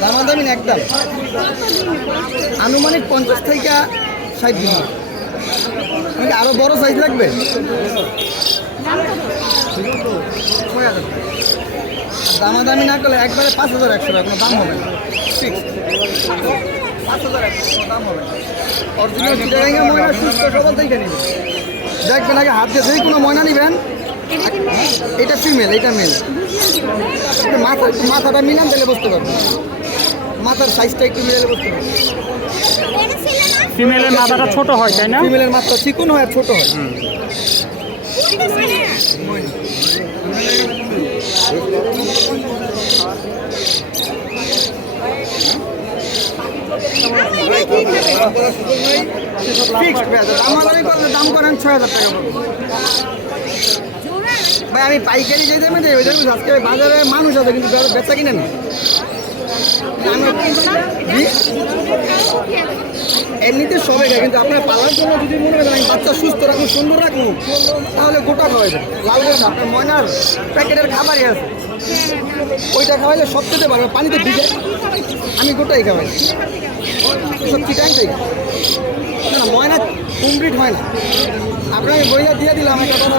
দামাদামি না একদম আনুমানিক 50 থেকে 60 দিন। আরো বড় সাইজ লাগবে? 6,000 টাকা। দামাদামি না করলে একবারে 5,100 টাকা, কোনো দাম হবে না। ফিক্স 5,100 দাম হবে। অরিজিনাল চিটাগাঙ্গা ময়না সুস্থ সবল থেকে নেবেন, দেখবেন আগে হাত দিয়ে যেই কোনো ময়না নেবেন। এটা ফিমেল, এটা মেল। মাথাটা মিলান তাহলে বুঝতে পারবেন, মাথার সাইজটা একটু মিলালে বুঝতে পারবেন। ফিমেলের মাথাটা ছোট হয় তাই না? ফিমেলের মাথা চিকন হয় আর ছোট হয়। দাম করেন 6,000 টাকা ভাই। আমি পাইকারি যে দামে দেয় ওই দামে। আজকে বাজারে মানুষ আছে কিন্তু বেচা কিনে না। এমনিতে সবাই খায়, কিন্তু আপনার পালার জন্য যদি মনে করেন আমি বাচ্চা সুস্থ রাখুন, সুন্দর রাখুন, তাহলে গোটা খাওয়াই দেন। লাল করে না, আপনার ময়নার প্যাকেটের খাবারই আছে, ওইটা খাওয়াইলে সবচেয়ে ভালো। পানিতে ভিজে আমি গোটাই খাওয়াই, সব চিটাংটাই না। ময়না কমপ্লিট হয় না। আপনাকে বইটা দিয়ে দিলাম, একটা কথা